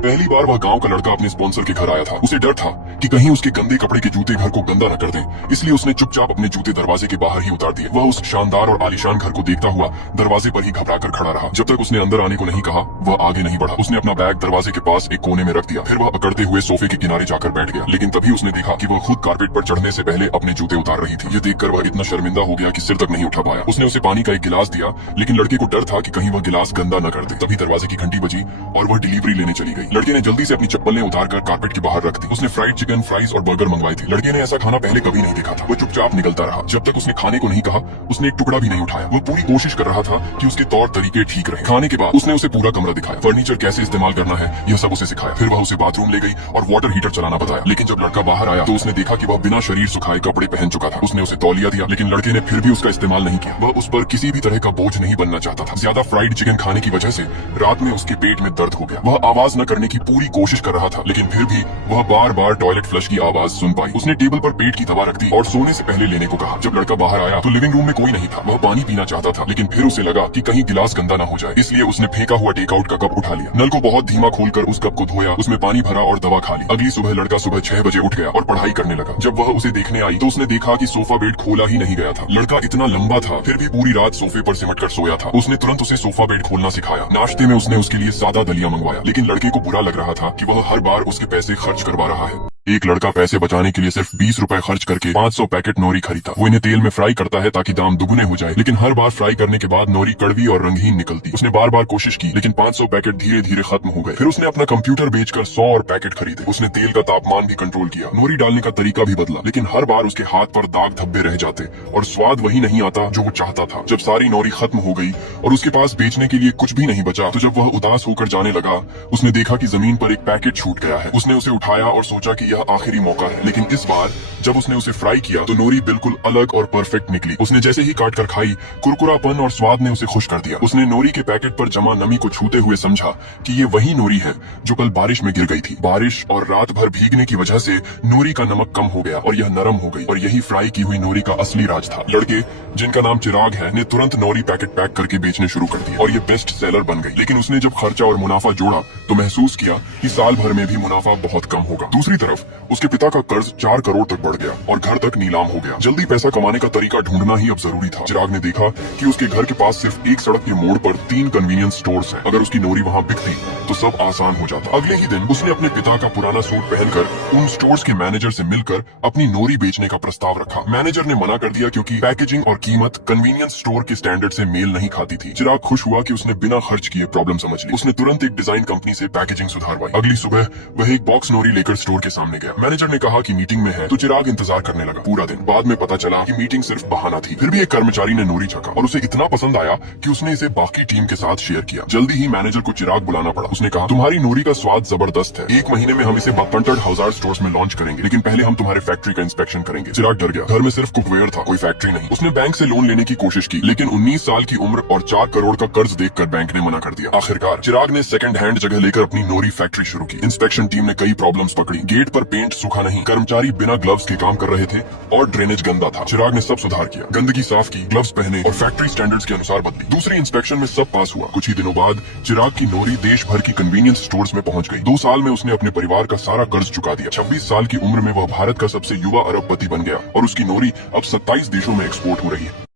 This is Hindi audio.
पहली बार वह गांव का लड़का अपने स्पॉन्सर के घर आया था। उसे डर था कि कहीं उसके गंदे कपड़े के जूते घर को गंदा न कर दें, इसलिए उसने चुपचाप अपने जूते दरवाजे के बाहर ही उतार दिए। वह उस शानदार और आलीशान घर को देखता हुआ दरवाजे पर ही घबराकर खड़ा रहा। जब तक उसने अंदर आने को नहीं कहा, वह आगे नहीं बढ़ा। उसने अपना बैग दरवाजे के पास एक कोने में रख दिया। फिर वह अकड़ते हुए सोफे के किनारे जाकर बैठ गया। लेकिन तभी उसने देखा कि वह खुद कारपेट पर चढ़ने से पहले अपने जूते उतार रही थी। ये देखकर वह इतना शर्मिंदा हो गया कि सिर तक नहीं उठा पाया। उसने उसे पानी का एक गिलास दिया, लेकिन लड़के को डर था कि कहीं वह गिलास गंदा न कर दे। तभी दरवाजे की घंटी बजी और वह डिलीवरी लेने चली गई। लड़के ने जल्दी से अपनी चप्पलें उतारकर कारपेट के बाहर रख दी। उसने फ्राइड चिकन, फ्राइज और बर्गर मंगवाए थे। लड़के ने ऐसा खाना पहले कभी नहीं देखा था। वह चुपचाप निकलता रहा। जब तक उसने खाने को नहीं कहा, उसने एक टुकड़ा भी नहीं उठाया। वह पूरी कोशिश कर रहा था कि उसके तौर तरीके ठीक रहे। खाने के बाद उसने उसे पूरा कमरा दिखाया, फर्नीचर कैसे इस्तेमाल करना है यह सब उसे सिखाया। फिर वह उसे बाथरूम ले गई और वाटर हीटर चलाना बताया। लेकिन जब लड़का बाहर आया तो उसने देखा कि वह बिना शरीर सुखाए कपड़े पहन चुका था। उसने उसे तौलिया दिया, लेकिन लड़के ने फिर भी उसका इस्तेमाल नहीं किया। वह उस पर किसी भी तरह का बोझ नहीं बनना चाहता था। ज्यादा फ्राइड चिकन खाने की वजह से रात में उसके पेट में दर्द हो गया। वह आवाज न करने की पूरी कोशिश कर रहा था, लेकिन फिर भी वह बार बार टॉयलेट फ्लश की आवाज सुन पाई। उसने टेबल पर पेट की दवा रख दी और सोने से पहले लेने को कहा। जब लड़का बाहर आया तो लिविंग रूम में कोई नहीं था। वह पानी पीना चाहता था, लेकिन फिर उसे लगा कि कहीं गिलास गंदा ना हो जाए, इसलिए उसने फेंका हुआ टेकआउट का कप उठा लिया। नल को बहुत धीमा खोलकर उस कप को धोया, उसमें पानी भरा और दवा खा ली। अगली सुबह लड़का सुबह 6 बजे उठ गया और पढ़ाई करने लगा। जब वह उसे देखने आई तो उसने देखा कि सोफा बेड खोला ही नहीं गया था। लड़का इतना लंबा था, फिर भी पूरी रात सोफे पर सिमट कर सोया था। उसने तुरंत उसे सोफा बेड खोलना सिखाया। नाश्ते में उसने उसके लिए सादा दलिया मंगवाया, लेकिन लड़के को बुरा लग रहा था कि वह हर बार उसके पैसे खर्च करवा रहा है। एक लड़का पैसे बचाने के लिए सिर्फ 20 रुपए खर्च करके 500 पैकेट नोरी खरीदा। वो इन्हें तेल में फ्राई करता है ताकि दाम दुगने हो जाए, लेकिन हर बार फ्राई करने के बाद नोरी कड़वी और रंगहीन निकलती। उसने बार बार कोशिश की, लेकिन 500 पैकेट धीरे धीरे खत्म हो गए। फिर उसने अपना कंप्यूटर बेचकर 100 और पैकेट खरीदे। उसने तेल का तापमान भी कंट्रोल किया, नोरी डालने का तरीका भी बदला, लेकिन हर बार उसके हाथ पर दाग धब्बे रह जाते और स्वाद वही नहीं आता जो वो चाहता था। जब सारी नोरी खत्म हो गई और उसके पास बेचने के लिए कुछ भी नहीं बचा, तो जब वह उदास होकर जाने लगा, उसने देखा कि जमीन पर एक पैकेट छूट गया है। उसने उसे उठाया और सोचा कि यह आखिरी मौका है, लेकिन इस बार जब उसने उसे फ्राई किया तो नोरी बिल्कुल अलग और परफेक्ट निकली। उसने जैसे ही काट कर खाई, कुरकुरापन और स्वाद ने उसे खुश कर दिया। उसने नोरी के पैकेट पर जमा नमी को छूते हुए समझा कि ये वही नोरी है जो कल बारिश में गिर गई थी। बारिश और रात भर भीगने की वजह से नोरी का नमक कम हो गया और यह नरम हो गई, और यही फ्राई की हुई नोरी का असली राज था। लड़के, जिनका नाम चिराग है, ने तुरंत नोरी पैकेट पैक करके बेचने शुरू कर दिया और ये बेस्ट सेलर बन गई। लेकिन उसने जब खर्चा और मुनाफा जोड़ा तो महसूस किया कि साल भर में भी मुनाफा बहुत कम होगा। दूसरी तरफ उसके पिता का कर्ज 4 करोड़ तक बढ़ गया और घर तक नीलाम हो गया। जल्दी पैसा कमाने का तरीका ढूंढना ही अब जरूरी था। चिराग ने देखा कि उसके घर के पास सिर्फ एक सड़क के मोड़ पर 3 कन्वीनियंस स्टोर्स हैं। अगर उसकी नोरी वहां बिकती तो सब आसान हो जाता। अगले ही दिन उसने अपने पिता का पुराना सूट पहनकर उन स्टोर्स के मैनेजर से मिलकर अपनी नोरी बेचने का प्रस्ताव रखा। मैनेजर ने मना कर दिया क्योंकि पैकेजिंग और कीमत कन्वीनियंस स्टोर के स्टैंडर्ड से मेल नहीं खाती थी। चिराग खुश हुआ कि उसने बिना खर्च किए प्रॉब्लम समझ ली। उसने तुरंत एक डिजाइन कंपनी से पैकेजिंग सुधारवाई। अगली सुबह वह एक बॉक्स नोरी लेकर स्टोर के सामने गया। मैनेजर ने कहा कि मीटिंग में है, तो चिराग इंतजार करने लगा पूरा दिन। बाद में पता चला कि मीटिंग सिर्फ बहाना थी। फिर भी एक कर्मचारी ने नोरी चखा और उसे इतना पसंद आया कि उसने इसे बाकी टीम के साथ शेयर किया। जल्दी ही मैनेजर को चिराग बुलाना पड़ा। उसने कहा, तुम्हारी नोरी का स्वाद जबरदस्त है। 1 महीने में हम इसे 100,000 स्टोर्स में लॉन्च करेंगे, लेकिन पहले हम तुम्हारे फैक्ट्री का इंस्पेक्शन करेंगे। चिराग डर गया। घर में सिर्फ कुकवेयर था, कोई फैक्ट्री नहीं। उसने बैंक से लोन लेने की कोशिश की, लेकिन 19 साल की उम्र और 4 करोड़ का कर्ज देखकर बैंक ने मना कर दिया। आखिरकार चिराग ने सेकंड हैंड जगह लेकर अपनी नोरी फैक्ट्री शुरू की। इंस्पेक्शन टीम ने कई प्रॉब्लम्स पकड़ी। गेट पर पेंट सूखा नहीं, कर्मचारी बिना ग्लव्स के काम कर रहे थे और ड्रेनेज गंदा था। चिराग ने सब सुधार किया, गंदगी साफ की, ग्लव्स पहने और फैक्ट्री स्टैंडर्ड्स के अनुसार बदली। दूसरी इंस्पेक्शन में सब पास हुआ। कुछ ही दिनों बाद चिराग की नोरी देश भर की कन्वीनियंस स्टोर्स में पहुंच गई। 2 साल में उसने अपने परिवार का सारा कर्ज चुका दिया। 26 साल की उम्र में वह भारत का सबसे युवा अरबपति बन गया और उसकी नोरी अब 27 देशों में एक्सपोर्ट हो रही है।